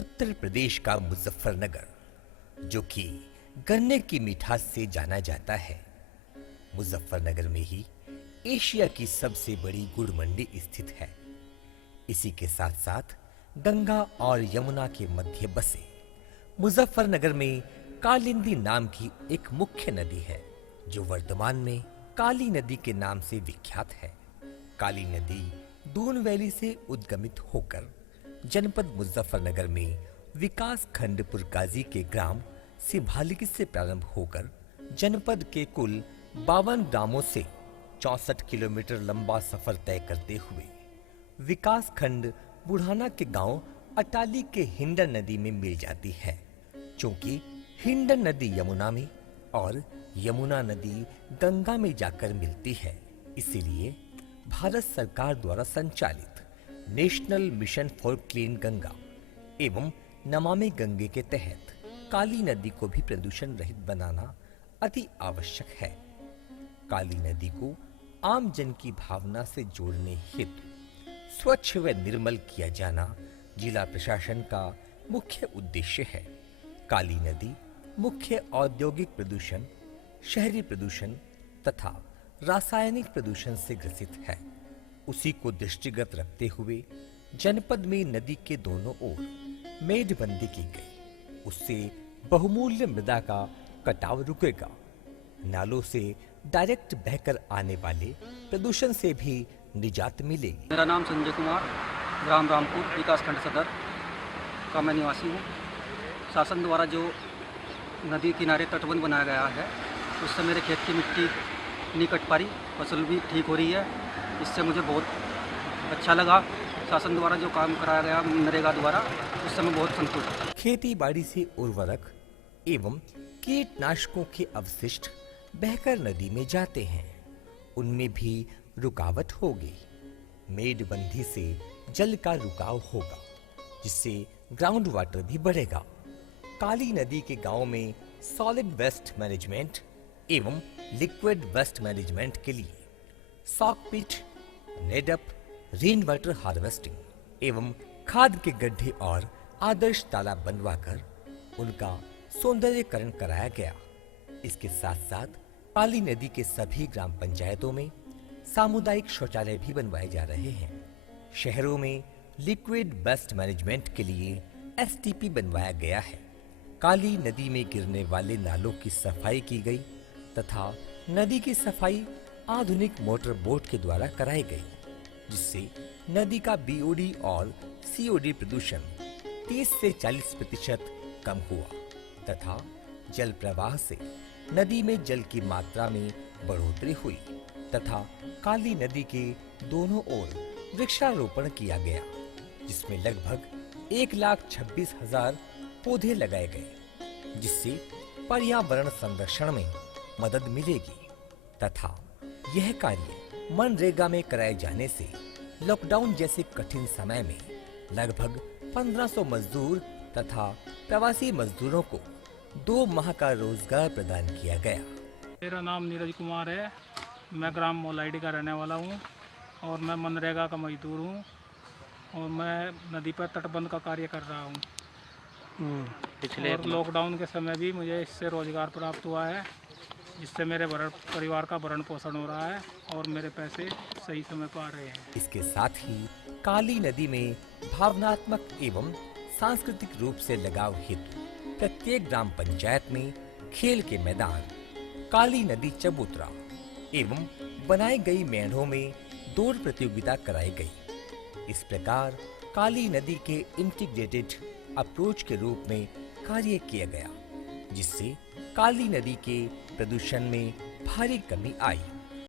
उत्तर प्रदेश का मुजफ्फरनगर, जो कि गन्ने की मिठास से जाना जाता है। मुजफ्फरनगर में ही एशिया की सबसे बड़ी गुड़ मंडी स्थित है। इसी के साथ साथ गंगा और यमुना के मध्य बसे मुजफ्फरनगर में कालिंदी नाम की एक मुख्य नदी है, जो वर्तमान में काली नदी के नाम से विख्यात है। काली नदी दून वैली से उद्गमित होकर जनपद मुजफ्फरनगर में विकास खंड पुरकाजी के ग्राम सिभालिकी से प्रारंभ होकर जनपद के कुल 52 ग्रामों से 64 किलोमीटर लंबा सफर तय करते हुए विकास खंड बुढ़ाना के गांव अटाली के हिंडन नदी में मिल जाती है। चूंकि हिंडन नदी यमुना में और यमुना नदी गंगा में जाकर मिलती है, इसीलिए भारत सरकार द्वारा संचालित national mission for clean Ganga एवं नमामि गंगे के तहत काली नदी को भी प्रदूषण रहित बनाना अति आवश्यक है। काली नदी को आम जन की भावना से जोड़ने हेतु स्वच्छ व निर्मल किया जाना जिला प्रशासन का मुख्य उद्देश्य है। काली नदी मुख्य औद्योगिक प्रदूषण, शहरी प्रदूषण तथा रासायनिक प्रदूषण से ग्रसित है। उसी को दृष्टिगत रखते हुए जनपद में नदी के दोनों ओर मेड़बंदी की गई। उससे बहुमूल्य मृदा का कटाव रुकेगा। नालों से डायरेक्ट बहकर आने वाले प्रदूषण से भी निजात मिलेगी। मेरा नाम संजय कुमार, ग्राम रामपुर विकास खंड सदर का मैं निवासी हूँ। शासन द्वारा जो नदी किनारे तटबंध बनाया गया है, उससे मेरे खेत की मिट्टी नहीं कट पा रही, फसल भी ठीक हो रही है। इससे मुझे बहुत अच्छा लगा। शासन द्वारा जो काम कराया गया नरेगा द्वारा, उससे मैं बहुत संतुष्ट हूँ। खेती बाड़ी से उर्वरक एवं कीटनाशकों के अवशिष्ट बहकर नदी में जाते हैं, उनमें भी रुकावट होगी। मेड़बंदी से जल का रुकाव होगा, जिससे ग्राउंड वाटर भी बढ़ेगा। काली नदी के गांव में सॉलिड वेस्ट मैनेजमेंट एवं लिक्विड वेस्ट मैनेजमेंट के लिए सॉक पिट, नेडअप, रेन वाटर हार्वेस्टिंग एवं खाद के गड्ढे और आदर्श तालाब बनवाकर उनका सौंदर्यकरण कराया गया। इसके साथ साथ काली नदी के सभी ग्राम पंचायतों में सामुदायिक शौचालय भी बनवाए जा रहे हैं। शहरों में लिक्विड वेस्ट मैनेजमेंट के लिए एसटीपी बनवाया गया है। काली नदी में गिरने वाले नालों की सफाई की गई तथा नदी की सफाई आधुनिक मोटर बोट के द्वारा कराई गई, जिससे नदी का बीओडी और सीओडी प्रदूषण 30 से 40% कम हुआ तथा जल प्रवाह से नदी में जल की मात्रा में बढ़ोतरी हुई तथा काली नदी के दोनों ओर वृक्षारोपण किया गया, जिसमें लगभग 1,26,000 पौधे लगाए गए, जिससे पर्यावरण संरक्षण में मदद मिलेगी तथा यह कार्य मनरेगा में कराए जाने से लॉकडाउन जैसे कठिन समय में लगभग 1500 मजदूर तथा प्रवासी मजदूरों को 2 माह का रोजगार प्रदान किया गया। मेरा नाम नीरज कुमार है। मैं ग्राम मोलाइडी का रहने वाला हूँ और मैं मनरेगा का मजदूर हूँ और मैं नदी पर तटबंध का कार्य कर रहा हूँ। पिछले लॉकडाउन के समय भी मुझे इससे रोजगार प्राप्त हुआ है, जिससे मेरे परिवार का भरण पोषण हो रहा है और मेरे पैसे सही समय पर आ रहे हैं। इसके साथ ही काली नदी में भावनात्मक एवं सांस्कृतिक रूप से लगाव हेतु प्रत्येक ग्राम पंचायत में खेल के मैदान, काली नदी चबूतरा एवं बनाई गई मेढ़ों में दौड़ प्रतियोगिता कराई गई। इस प्रकार काली नदी के इंटीग्रेटेड अप्रोच के रूप में कार्य किया गया, जिससे काली नदी के प्रदूषण में भारी कमी आई।